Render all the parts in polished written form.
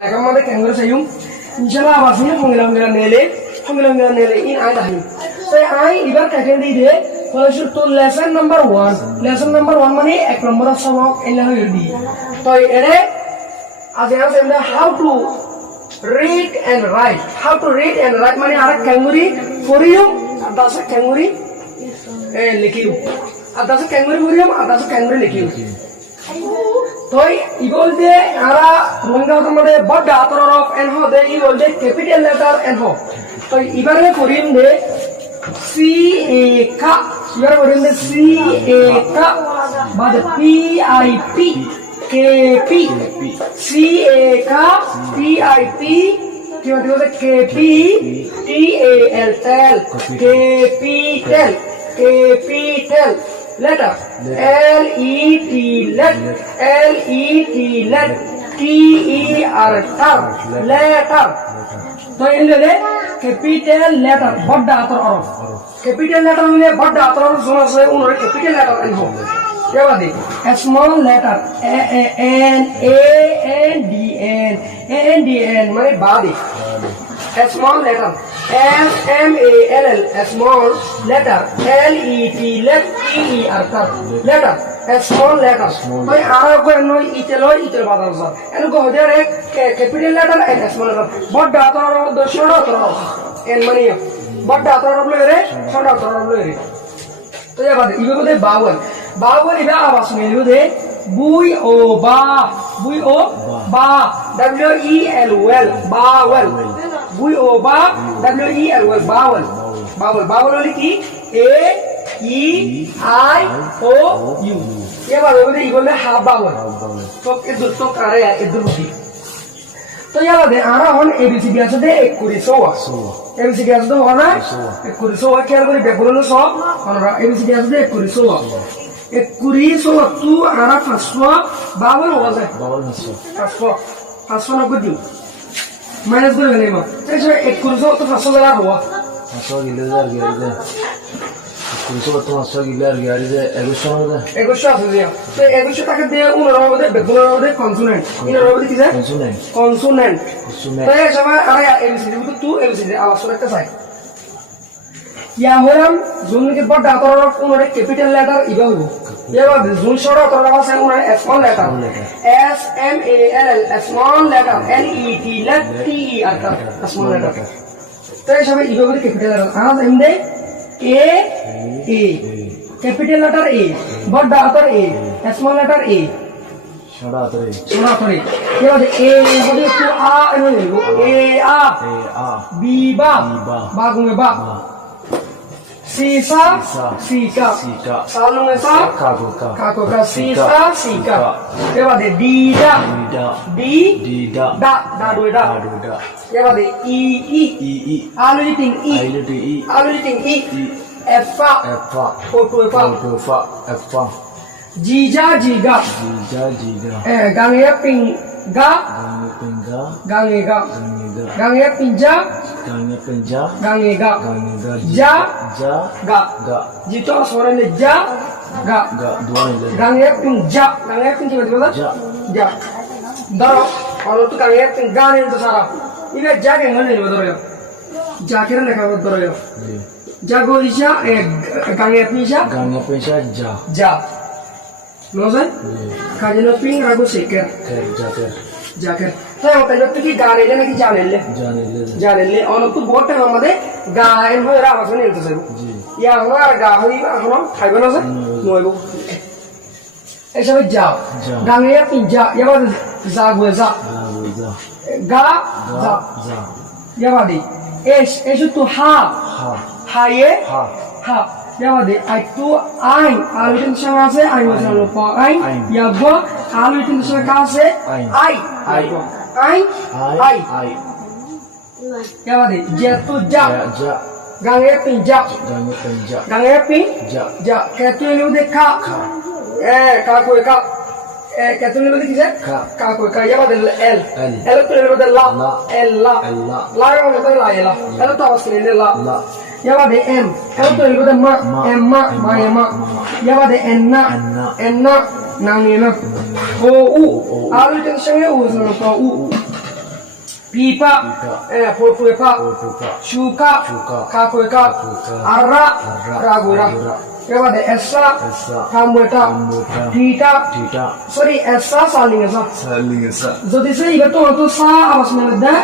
Kamade kangaroo sayum. Inshallah abasnya penggilang-gilang nele in ay dahil. So ay ibar kakendi de. Kalau to lesson number 1. Lesson number 1 mane ek number sabak elah yurdi. So ere asyam semda how to read and write. How to read and write mane arak kanguri forium adasa kanguri likiu. Adasa kanguri forium adasa kanguri likiu. Toy equal de ara runga tomade bad author of and ho de equal de capital letter and ho. Toy ibare forium de C A K. Ibare forium de C A K. Bad P I P K P C A K P I P. Tiba-tiba de K P T A L tel capital capital letter L E T let T E R letter. So in the capital letter what the author of capital letter में what the author of सुना से उन्होंने capital letter and हो क्या बात है a small letter A N D N माने बाद a small letter SMALL a small letter LET let TER letter a small letter भाई आरा को नो इचलो बात है एनो को हो जाए capital letter and a small letter बहुत डाटा और दो छोटा और एन मनी बहुत डाटा और ले छोटा और ले तो ये बात इबे को दे बावल इबे आवाज सुने लो दे बुई ओ बा WELL बावल बुई ओ बा WELL बावल वाली की AEIOU ये बात है इबे में हाफ बावल तो इधर तो करे है इधर भी तो ये बात है आरा हन ABCD আছে দে 21 ABCD আছে তো হনা 21 খেয়াল করে বেগুলো সব আমরা ABCD আছে দে 21 tu ara faswa bawal हो जाए faswa ना कुछ माइनस कर लेने में ऐसे एक कुर्सो तो faswa जरा हुआ faswa गिले जार गया इधर कुर्सो तो faswa गिले जार गया इधर एगोशा আছে দিয়া তো এগোশা তাকে দিয়ে উনারা মধ্যে বেগুনের মধ্যে কনসোনেন্ট ইনারা মধ্যে কি যায় কনসোনেন্ট তো এই সময় আরে এবিসিডি তো তু এবিসিডি আওয়াজ একটা চাই या होरम जोन के बड़ डाटर ऑफ उन्होंने कैपिटल लेटर इबा हो ये बात जोन छोटा तो लगा से उन्होंने small letter SMALL small letter LET let TER small letter तो ये सब इबा को कैपिटल लेटर आज हमने A कैपिटल लेटर A बड़ डाटर A स्मॉल लेटर A छोटा तो ये बात A हो गया तो A B बा में बा Sisa, sika. Salung esa, kakoka. Sisa, sika. ये बात है dida, da dua da. ये बात है e. Alu liting e. Effa. Foto effa. Jija. Gangnya ping ga. Gangnya pinja. Gangnya ga. Ja. Ga. Jito suara ne ja. Ga. Gangnya ping ja. Gangnya ping tiba-tiba ja. Daro. Kalau tu gangnya ping ga ne itu sarap. Ini ja ke mana ni betul ya? Ja kira nak apa betul ya? Jago isya gangnya ping ja. Ja. Nozan? Kajian ping ragu seker. Jaker. Saya mau tanya tu ki gaane le na ki jaane le. Ono tu बहुत time हमारे गाय में रहा है सुनिए तो sir या हमारा गाहरी में हम खाई बना सर नोएबो ऐसा भी जाओ गांगे या पिंजा या बात जागुएजा गा या बात ऐसे तो हा ये या बात आई तो आई आलूटिन संगा से आई वजन लो पा आई या वो आलूटिन संगा से आई क्या बात है जे तो जा गांगे पिंजा कहते हैं लोग देखा का कोई का कहते हैं लोग किसे का कोई का ये बात है एल तो लोग ला ला का मतलब ला एल तो आवाज के ला ये बात है एम तो लोग मा ये बात है एन्ना नांगे ना ओ आलू टेंशन है वो सुनो तो pipa, porpuepa, shuka, kakoeka, arra, ragura. Ewa de essa, kamueta, tita, sorry essa salingesa. Jadi saya iba tu sa awas melada,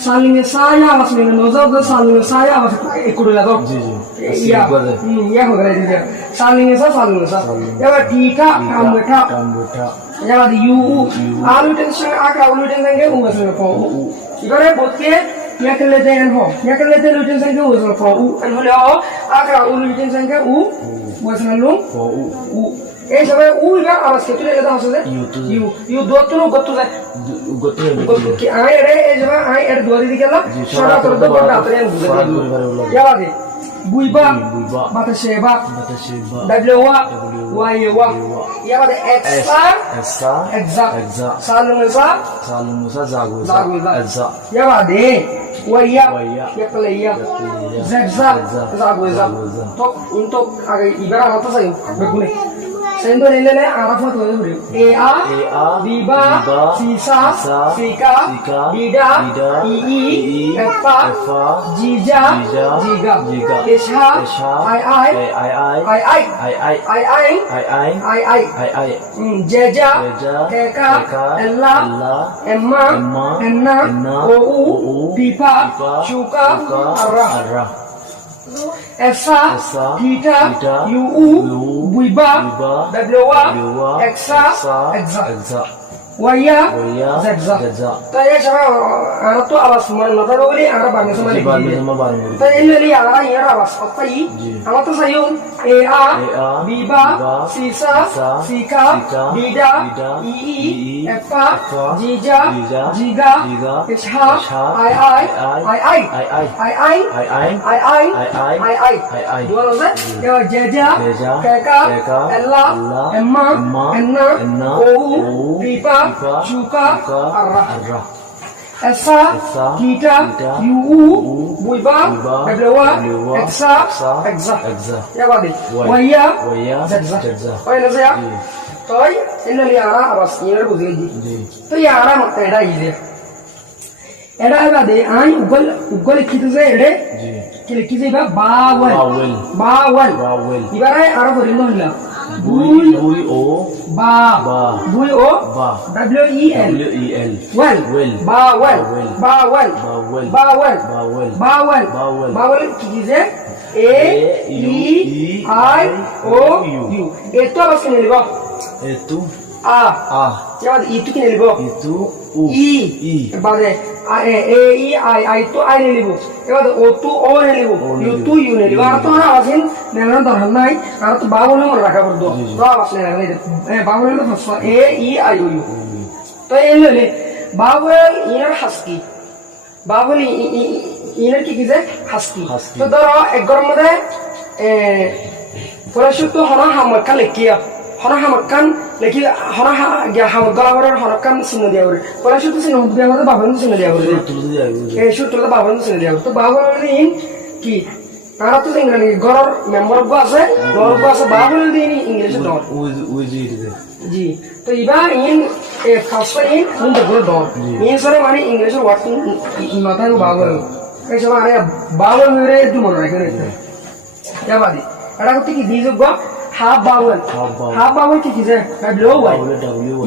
saling saya awas melada, tu saling saya awas ikut lagi. Iya, iya hoga dia. Saling sa. Ewa tita, kamueta. Ewa de you, alu tension, akra alu tension ke ugas melako. Ibarat buat ke ya kelihatan kan ho, ya kelihatan lu tension ke ugas melako. Kan boleh oh, akra alu tension ke ugas melako. Eh sampai iba awas ke tu le kata maksudnya. You dua tu lu gotu saya. Gotu ki air sampai air dua di kala. Shara tu benda tu yang buat. Ya lagi. Buiba, Batasheba, Dablewa, Wayewa, Yabade Exa, Salumusa, Zaguza, Yabade, Waya, Yapaleya, Zagza, Zaguza, Top, Intok, Ibara, apa saya, begini. Sendo nilai Arafat tu Ea, Biba, Sisa, Sika, Dida, Ii, Efa, Jija, Jiga, Isha, Ai, Jeja, Keka, Ella, Emma, Enna, Ou, Pipa, Shuka, Arra. Esa, Tita, Yu, Buiba, Dablewa, Exa, Waya, Zagza. Tanya siapa Arab tu awas mana? Tahu ni Arab banyak sama lagi. Tanya ini Arab ini awas apa ini? Amat tu sayur Ea, Biba, Sisa, Sika, Dida, Ii, Efa, Jija, Jiga, Isha, Ai. Dua orang ya Jeja, Keka, Ella, Emma, Enna, Ou, Pipa, Shuka, Arra. Esa, Tita, Yu, Buiba, Dablewa, Exa. Ya wadi. Waya, Zagza. Waya saya. Toy, ini liara awas ini berbudi. Tu liara macam ada ini. Ada apa deh? Ay, ugal kita saya ada. Kita juga bawal. Ibarat Arab beriman lah. Bui o ba W-E-L bawal kize A-E-I-O-U itu apa sih nih bang? Itu A jangan itu kini nih bang? Itu U I bade A-E-I itu I nih bang? Jangan O-tu O nih bang? U-tu U nih bang? Arto mana awasin dengan terhadap naik arto bawal nih mereka berdua tuh awas nih bawal itu first A-E-I-O-U तो ये ले Bawal inner husky Bawal inner की किसे husky तो दरो एक गरम में फलशु तो हरा हम कल किया हरा हम कन लेकिन हरा क्या हम गलावर हरा कन सिंह दिया उरे फलशु तो सिंह दिया उरे बावल तो सिंह दिया उरे शु तो बावल तो सिंह दिया तो बावल इन की karena tuh tinggal nih goror member gua se बावल दी नी इंग्लिश डॉट जी तो इबा इन खासकर इन मुंडे गुलो डॉट इन सर माने इंग्लिश वर्ड नता को बावल कैसे मारे बावल मेरे तू मन रखे रहते क्या बात है अड़ा को की दीजो गवा हाफ बावल की चीज है W Y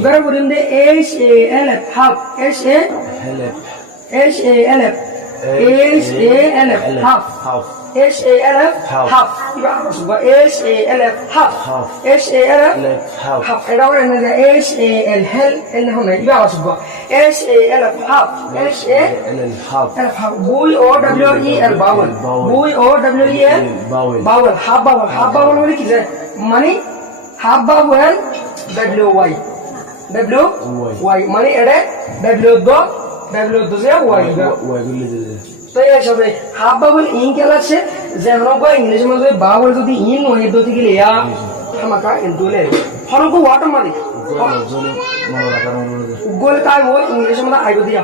इधर बोलें दे HALF half HALF half HALF half iba suba HALF half half era wana na HAL hel en hona iba suba HALF half half boy O W E L bawal half bawal wali kize mani half bawal W Y mani ede W se Y ga तो ये सब है half Bawal इन के अलग से जहरों को English में जो बावल जो थी इन वही दो थी के लिए यार हम आका इन दो ले हरों को वाटर मारी गोल का वो इंग्लिश में आई बदिया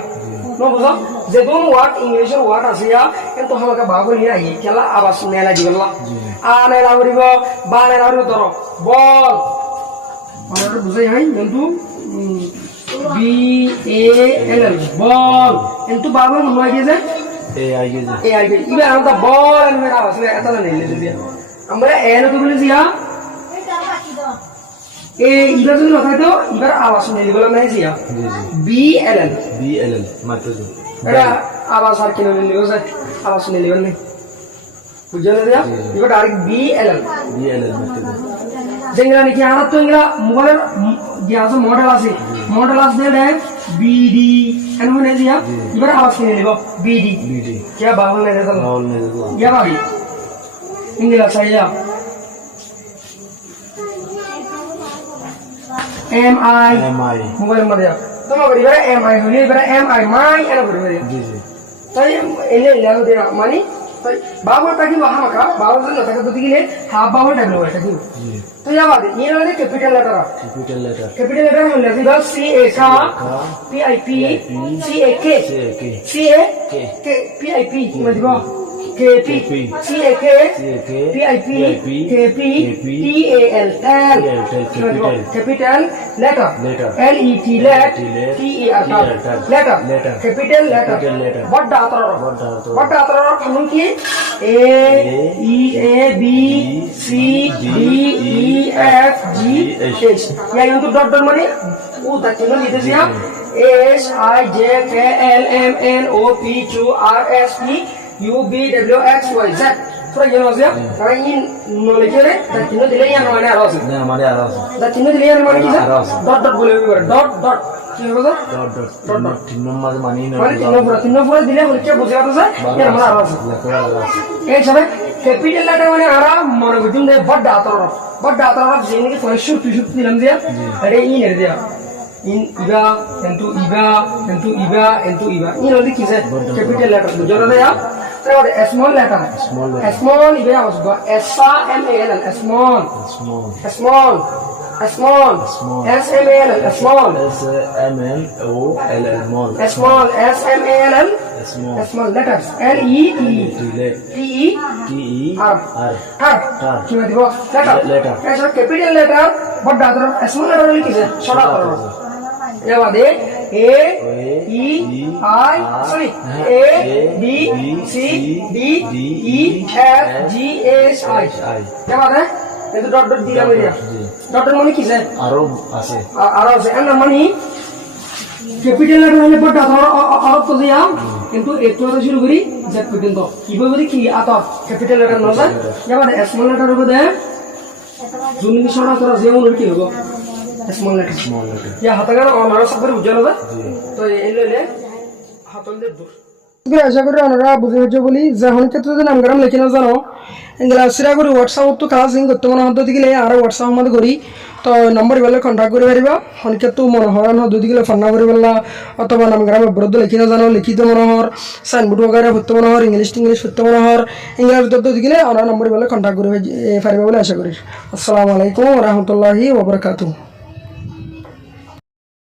नो बुझा जब हम वाट इंग्लिश और वाट आसिया इन तो हम आका बावल ही आई क्या ला आवाज नेला जीवला आ नेला वरिबो बा नेला वरिबो तरो बॉल और बुझे हैं जंतु BALL ball into ball no idea that AI is AI even on the ball and where I was at the name আমরা এর তো বলেছি এবার যদি কথা তো এবার আওয়াজ শুনে দিবল না জিয়া জি জি BLL BLL মাত্র জি এটা আওয়াজ আর কেন নিলো যায় আওয়াজ শুনে দিবল না বুঝলেন দিয়া এবার ডাইরেক্ট BLL মাত্র জি যেগুলা নাকি আর তো এগুলা মোবাইলের যে মডেল আছে দিয়ে BD এন হনে দিয়া এবার আওয়াজ শুনে নিব BD কি বাবল না দেখাল বাউল নেই ইয়া ভাবি ইংলিশ আইয়া MI মোবাইল মধ্যে তোমার করি এবারে MI হলি এবারে MI মাই এর করি জি জি তাই এলে লাগো দেনা মানে তাই বাবুর টাকি মহামাকা বাবুর জন্য টাকা দুটি গিলে হাফ বাবুর টাকি লয় টাকি জি তো যা বাদে এর মানে ক্যাপিটাল লেটার হলে দিবা CAK PIP CAK PIP মানে দিবা KP CAK PIP KP TAL capital letter letter capital letter বড় আতর ফানুন কি A B C D E F G H ইয়া কিন্তু ডট মানে ও তাকিনো লিখে দিয়া S I J K L M N O P Q R S T U B W X Y Z Fra yun o siya? Kaya yun nolekere, tatino dile yan naman aros. না মানে আর আছে Tatino dile yan naman kisa? Dot bole bole dot. Kaya ba? Dot তিন নম্বর মানে না Mane tino pura dile bole kya bose ato sa? Yan naman aros. লেখা আছে Eh sabe? Capital letter mane ara mane gudum de badda atara. Badda atara jene ke question pishu dilam dia. Ade in er dia. In iba into iba. In only kisa capital letter. Bujana na ya. A small letter. Small iba was go SMAL small. small Small SMAL small. SMLOLL Small small letters LETER কিবা দিব letter এসব capital letter বড় আতর small letter হলে কি ছোট আতর এবার দে A E I sorry A B C D E F G H I এবার দে এই তো ডট দিলাম এরিয়া ডটের মানে কি আরো আছে এর মানে ক্যাপিটাল লেটার হলে বড় আতর আরব তো দিয়া কিন্তু একটু আগে শুরু করি জেড পর্যন্ত কিভাবে কি আতর ক্যাপিটাল লেটার নজা এবার স্মল লেটার হবে দে জুনি ছোট আতর যেমন কি হবে স্মল লেটার ইয়া হাতাগার অনার সবরে বুঝানো যায় তো এই লইলে হাতল দে দূর আশা করি ওনারা বুঝে হচ্ছে বলি যখন ক্ষেত্রে যদি নামগ্রাম লিখে না জানো এগুলা সিরা করি হোয়াটসঅ্যাপ তো কাজ করতে মনে হতো দিকে আর হোয়াটসঅ্যাপ মধ্যে করি তো নম্বর বেলে কন্ট্যাক্ট করে পারিবা ক্ষেত্রে মনোহরণ দুই দিকে ফোন করে পেলা অথবা নামগ্রাম বিরুদ্ধে লিখি না জানো লিখিত মনোহর সাইনবোর্ড বগারে সত্য মনোহর ইংলিশ সত্য মনোহর ইংরাজি ভিতর দিকে ওনার নম্বর বেলে কন্ট্যাক্ট করে পারিবা বলে আশা করি আসসালামু আলাইকুম রহমতুল্লাহি ওবরাকাতুহু